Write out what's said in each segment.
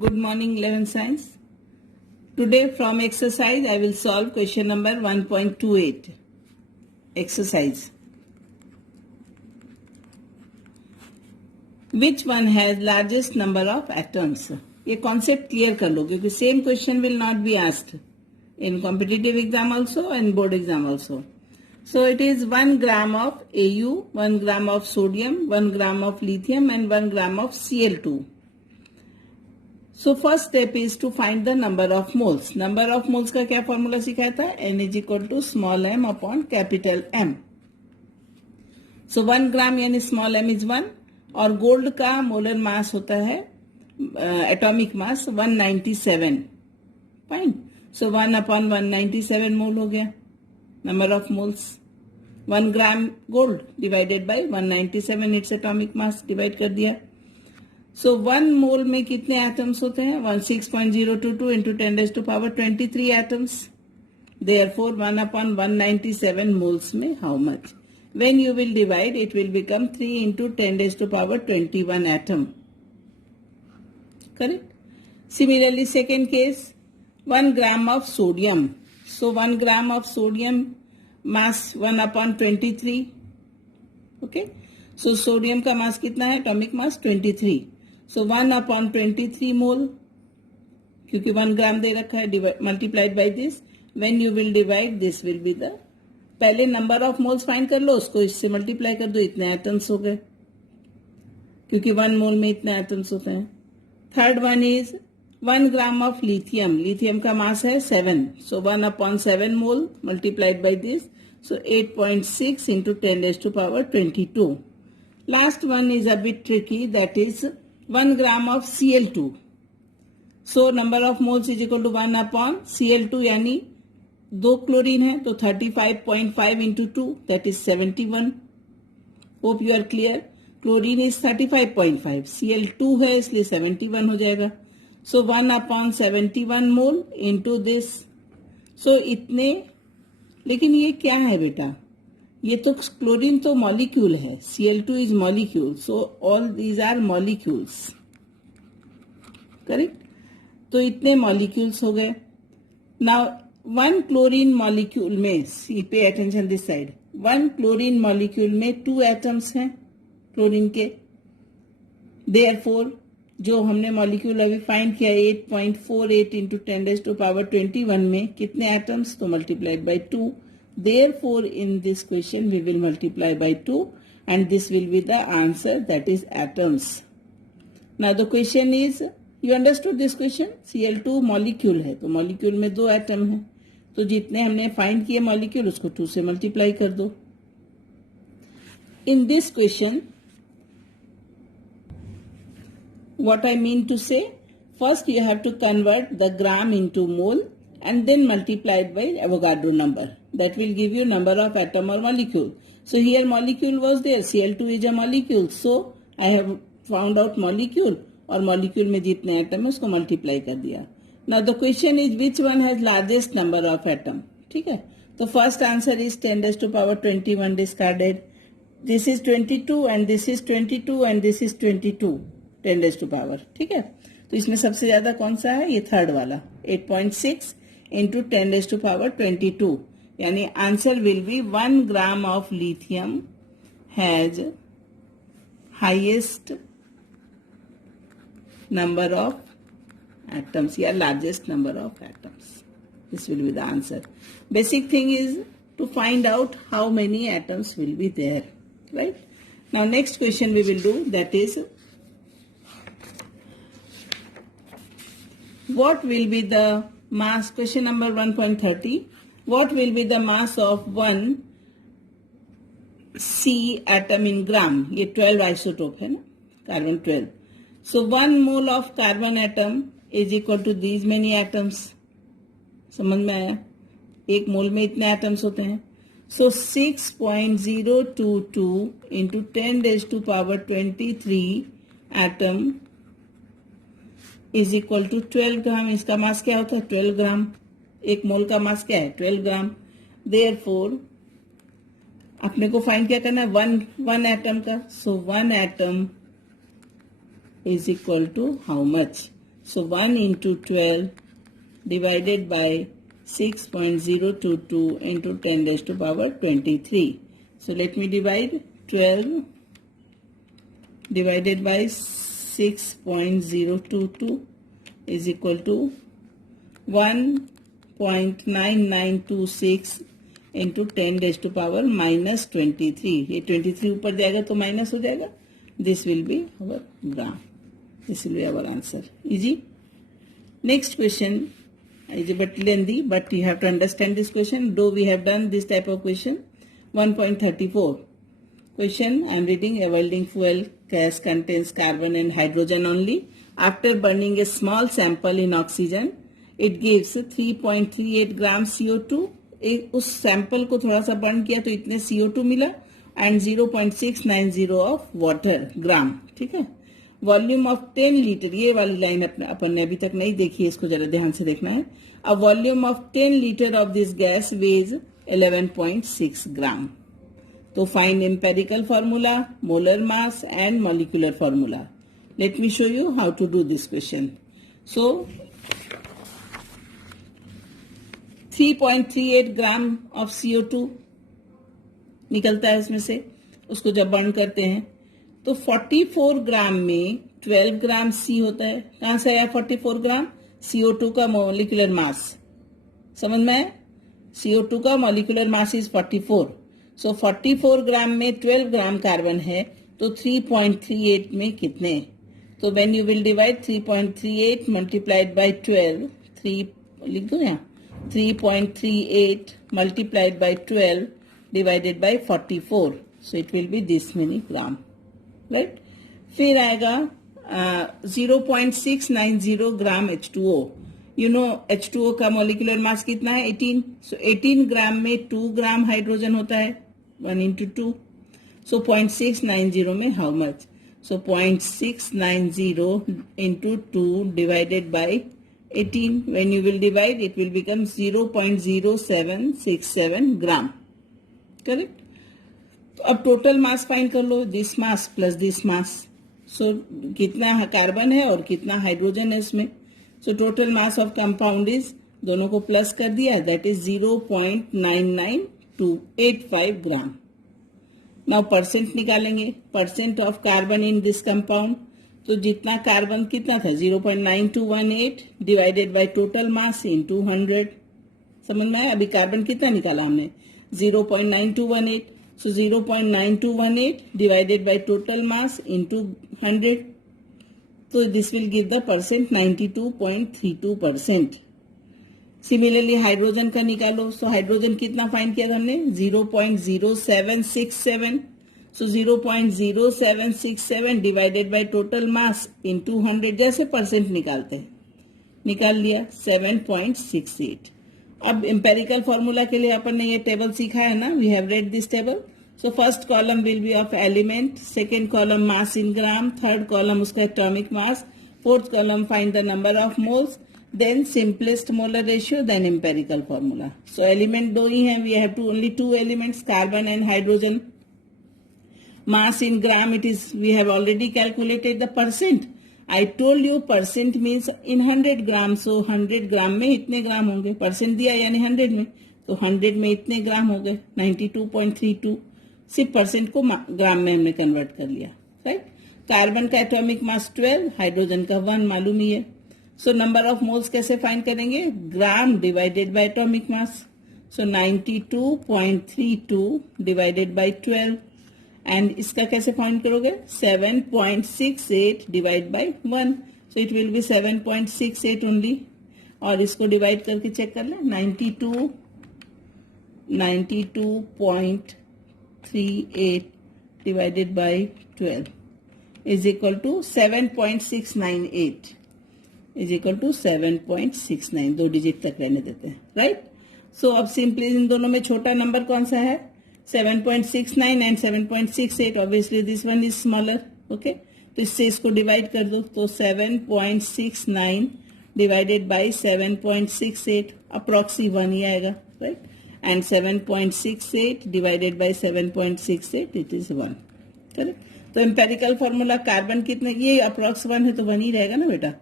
Good morning, 11th Science. Today from exercise I will solve question number 1.28. Exercise. Which one has largest number of atoms? ये concept clear कर लो क्योंकि same question will not be asked in competitive exam also and board exam also. So it is 1 gram of Au, 1 gram of sodium, 1 gram of lithium and 1 gram of Cl2. So first step is to find the number of moles. Number of moles का क्या formula सिखाया था? N is equal to small m upon capital M. So 1 gram यानी small m is 1 और gold का molar mass होता है atomic mass 197. Fine. सो 1 upon 197 मोल हो गया. Number of moles 1 gram gold divided by 197 its atomic mass divide कर दिया. सो 1 मोल में कितने एटम्स होते हैं? 16.022 into 10⁻23 atoms. Therefore 1 upon 197 moles में how much? When you will divide, it will become 3 into 10⁻21 atom. Correct? Similarly, second case, 1 gram of sodium. So 1 gram of sodium mass 1 upon 23. Okay? So sodium का mass कितना है? Atomic mass 23. So 1 upon 23 mole. क्योंकि 1 gram दे रखा है, multiplied by this. When you will divide, this will be the पहले number of moles find कर लो, उसको इससे मल्टीप्लाई कर दो, इतने एटम्स हो गए क्योंकि 1 मोल में इतने एटम्स होते हैं. Third one is 1 gram of lithium. Lithium का मास है 7. So 1 upon 7 mole multiplied by this. So 8.6 into 10⁻22. Last one is a bit tricky, that is 1 gram of Cl2. So number of moles is equal to 1 upon Cl2 यानी 2 chlorine है तो 35.5 into 2 that is 71. Hope you are clear. Chlorine is 35.5, Cl2 है इसलिए 71 हो जाएगा. सो 1 upon 71 mole into this. सो इतने. लेकिन ये क्या है बेटा? ये तो क्लोरीन तो मॉलिक्यूल है, Cl2 is molecule. So all these are molecules. Correct? तो इतने मॉलिक्यूल्स हो गए. नाउ 1 क्लोरीन मॉलिक्यूल में, see pay attention this side, 1 chlorine molecule में 2 एटम्स हैं क्लोरीन के. देयरफॉर जो हमने मॉलिक्यूल अभी फाइंड किया 8.48 इंटू 10⁻21 में कितने एटम्स? तो multiplied by 2. Therefore in this question we will multiply by 2 and this will be the answer, that is atoms. Now the question is, you understood this question? Cl2 molecule है तो molecule में 2 atom है, तो जितने हमने find किए molecule उसको 2 से मल्टीप्लाई कर दो. इन this question what I mean to say, first you have to convert the gram into mole and then multiply it by Avogadro number. That will give you number of atom or molecule. So here molecule was there, Cl2 is a molecule, so I have found out molecule और molecule में जितने atom है उसको multiply कर दिया. Now the question is which one has largest number of atom? ठीक है? तो first answer is 10⁻21 discarded. This is 22 and this is 22 and this is 22. 10⁻. ठीक है? तो इसमें सबसे ज्यादा कौन सा है? ये थर्ड वाला 8.6 इंटू 10⁻22. यानी answer will be 1 gram of lithium has highest number of atoms या largest number of atoms. This will be the answer. Basic thing is to find out how many atoms will be there, right? Now next question we will do, that is what will be the mass, question number 1.30, what will be the mass of 1 C atom in gram? ये 12 isotope है ना, carbon 12. So 1 mole of carbon atom is equal to these many atoms. समझ में आया? एक मोल में इतने atoms होते हैं. So 6.022 into 10⁻23 atom is equal to 12 ग्राम. इसका मास क्या होता है? 12 ग्राम. एक मोल का मास क्या है? 12 ग्राम. Therefore अपने को फाइंड क्या करना है? वन एटम का. So 1 atom is equal to how much? So 1 into 12 divided by 6.022 into 10 raised to power 23. So let me divide 12 divided by 6.022 is equal to 1.9926 into 10 raised to power minus 23. ये 23 ऊपर जाएगा तो minus हो जाएगा. This will be our gram. This will be our answer. Easy. Next question is a bit lengthy, but you have to understand this question. Though we have done this type of question. 1.34. Question, I am reading. A welding fuel gas contains carbon and hydrogen only. After burning a small sample in oxygen, it gives 3.38 gram CO2. उस sample को थोड़ा सा burn किया तो इतने CO2 मिला and 0.690 of water ग्राम. ठीक है. वॉल्यूम ऑफ 10 लीटर, ये वाली लाइन अपन ने अभी तक नहीं देखी है, इसको जरा ध्यान से देखना है. A volume of 10 litre of this gas weighs 11.6 gram. तो find empirical formula, molar mass and molecular formula. Let me show you how to do this question. So 3.38 gram of CO2 निकलता है इसमें से. उसको जब बर्न करते हैं तो 44 ग्राम में 12 ग्राम C होता है. कहां से आया 44 ग्राम? CO2 का मॉलिक्यूलर मास. समझ में आया? CO2 का मॉलिक्यूलर मास इज 44. सो 44 ग्राम में 12 ग्राम कार्बन है तो 3.38 में कितने? तो when you will divide 3.38 multiplied by 12, 3 लिख दो यहाँ, 3.38 multiplied by 12 divided by 44. So it will be this many gram. Right? फिर आएगा 0.690 ग्राम H2O. You know H2O का मोलिकुलर मास कितना है? 18. So 18 ग्राम में 2 ग्राम हाइड्रोजन होता है. 1 into 2. So 0.690 में how much? So 0.690 into 2 divided by 18. When you will divide, it will become 0.0767 gram. Correct? तो अब टोटल मास फाइंड कर लो. This mass plus this mass. So कितना कार्बन है और कितना हाइड्रोजन है इसमें. So total mass of compound is, दोनों को प्लस कर दिया, that is 0.99285 gram. Now percent निकालेंगे. Percent of carbon in this compound. तो जितना कार्बन कितना था 0.9218 divided by total mass into 100. समझ में आया? अभी कार्बन कितना निकाला हमने? 0.9218. सो 0.9218 divided by total mass into 100. तो this will give the percent 92.32%. Similarly hydrogen का निकालो. सो हाइड्रोजन कितना फाइंड किया था हमने? 0.0767. So 0.0767 divided by total mass into 100. जैसे परसेंट निकालते हैं, निकाल लिया 7.68. अब एम्पेरिकल फॉर्मूला के लिए अपन ने ये टेबल सीखा है ना. We have read this table. So first column will be of element, second column mass in gram, third column उसका atomic mass, fourth column find the number of moles, then simplest molar ratio, then empirical formula. So element दो ही हैं. We have two only 2 elements, carbon and hydrogen. Mass in gram, it is, we have already calculated the percent. I told you percent means in 100 gram. So 100 gram में इतने ग्राम होंगे. Percent दिया यानी 100 में, तो 100 में इतने ग्राम हो गए 92.32. सिर्फ परसेंट को ग्राम में हमने कन्वर्ट कर लिया. राइट? कार्बन का एटॉमिक मास 12, हाइड्रोजन का 1 मालूम ही है. सो नंबर ऑफ मोल्स कैसे फाइंड करेंगे? Gram divided by atomic mass. So 92.32 divided by 12. And इसका कैसे फाइंड करोगे? 7.68 divide by 1. So it will be 7.68 only. और इसको डिवाइड करके चेक कर ले. 92.38 divided by 12 is equal to 7.698 is equal to 7.69. 2 digit तक रहने देते हैं. राइट? सो अब सिंपली इन दोनों में छोटा नंबर कौन सा है? 7.69 and 7.68. Obviously this one is smaller. Okay, तो इससे इसको डिवाइड कर दो. तो 7.69 डिवाइडेड बाय 7.68 अप्रॉक्सी 1 ही आएगा. Right? And 7.68 divided by 7.68 it is 1. Correct? तो एम्पेरिकल फॉर्मूला कार्बन कितने, ये अप्रॉक्स 1 है तो 1 ही रहेगा ना बेटा.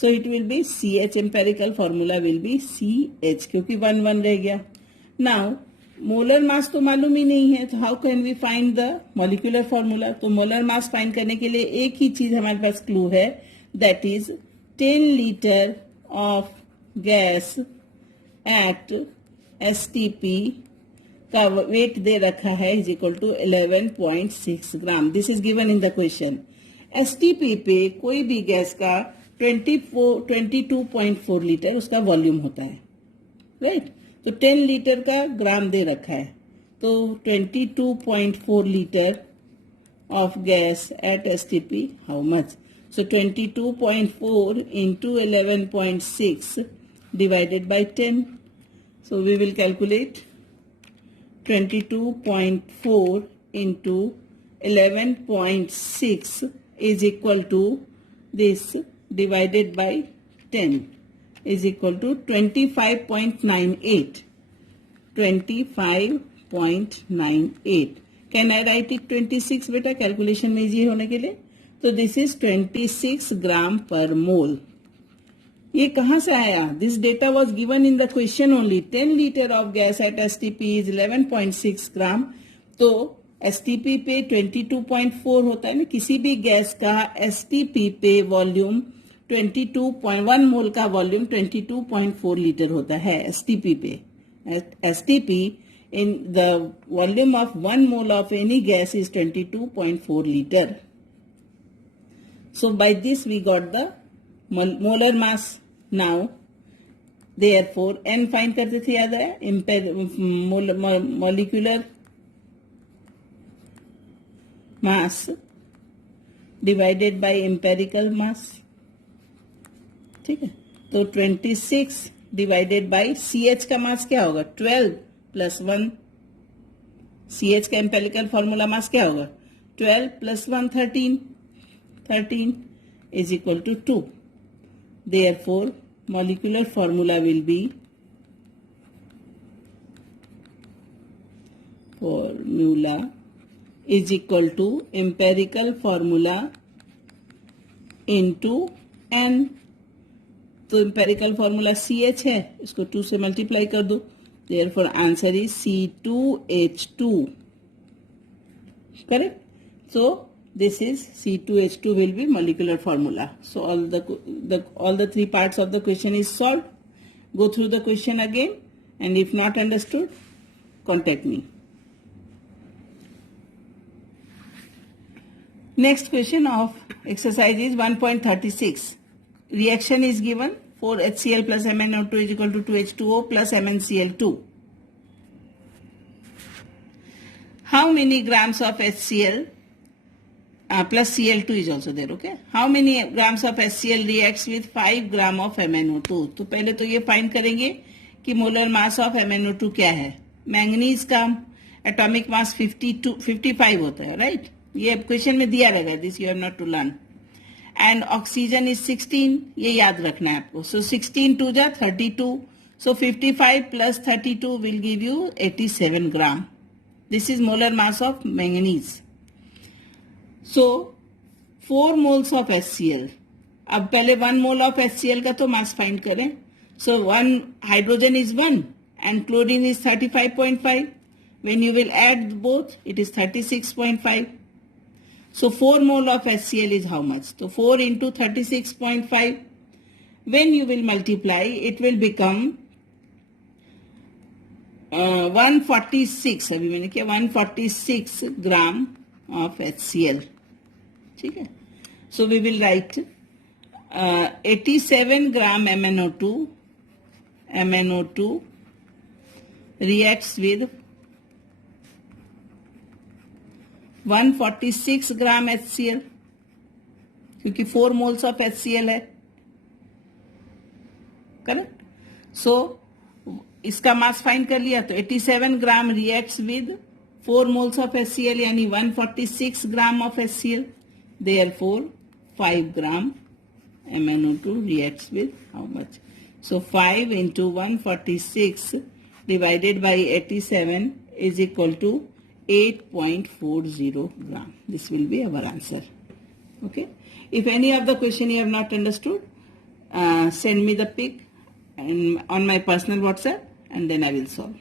So it will be CH, empirical formula will be CH, क्योंकि 1 1 रह गया. Now मोलर मास तो मालूम ही नहीं है, तो how can we find the molecular formula. तो मोलर मास फाइंड करने के लिए एक ही चीज हमारे पास क्लू है, that is 10 litre of gas at STP का वेट दे रखा है is equal to 11.6 gram. This is given in the question. STP पे कोई भी गैस का 22.4 लीटर उसका वॉल्यूम होता है, राइट. तो 10 लीटर का ग्राम दे रखा है, तो 22.4 litre of gas at STP, how much. So 22.4 into 11.6 divided by 10. So we will calculate 22.4 into 11.6 is equal to this divided by 10 is equal to 25.98. 25.98. Can I write it 26 बेटा, calculation में easy होने के लिए. तो this is 26 ग्राम पर मोल. ये कहां से आया? This data was given in the question only. 10 litre of gas at STP is 11.6 gram. तो STP पे 22.4 होता है ना, किसी भी गैस का STP पे वॉल्यूम 22.1 मोल का वॉल्यूम 22.4 लीटर होता है STP पे. STP in the volume of 1 mole of any gas is 22.4 liter. So by this we got the molar mass. Now therefore n find करते थे, याद है, molecular mass divided by empirical mass. ठीक है. तो 26 डिवाइडेड बाई CH का मास क्या होगा? 12 प्लस 1. CH का एम्पेरिकल फॉर्मूला मास क्या होगा? 12 plus 1 13. 13 is equal to 2. Therefore molecular formula will be is equal to empirical formula into n. तो एम्पेरिकल फॉर्मूला CH है, इसको 2 से मल्टीप्लाई कर दो. Therefore answer is C2H2. Correct. So this is C2H2 will be molecular formula. So all the 3 parts of the question is solve. Go through the question again and if not understood contact me. Next question of exercise is 1.36. Reaction is given. 4HCl plus MnO2 is equal to 2H2O plus MnCl2. How many grams of HCl plus Cl2 is also there, okay? How many grams of HCl reacts with 5 gram of MnO2? तो पहले तो ये find करेंगे कि molar mass of MnO2 क्या है. Manganese का atomic मास 55 होता है, राइट. ये क्वेश्चन में दिया रहेगा, this you have not to learn. And oxygen is 16, ये याद रखना है आपको. सो 16 2 जा 32. सो 55 plus 32 will give you 87 gram. This is molar mass of manganese. So 4 moles of HCl. अब पहले 1 मोल ऑफ HCl का तो मास फाइंड करें. सो 1 hydrogen is 1 and chlorine is 35.5. When you will add both, it is 36.5. So 4 mole of HCl is how much? So 4 into 36.5. When you will multiply, it will become 146. अभी मैंने किया 146 ग्राम of HCl. ठीक है. So we will write 87 gram MnO2 reacts with 146 gram HCl, क्योंकि 4 moles of HCl है. Correct. So इसका mass find कर लिया, तो 87 gram reacts with 4 moles of HCl, यानी 146 gram of HCl. Therefore 5 gram MnO2 reacts with how much? So 5 into 146 divided by 87 is equal to 8.40 gram. This will be our answer. Okay. If any of the question you have not understood, send me the pic and on my personal WhatsApp, and then I will solve.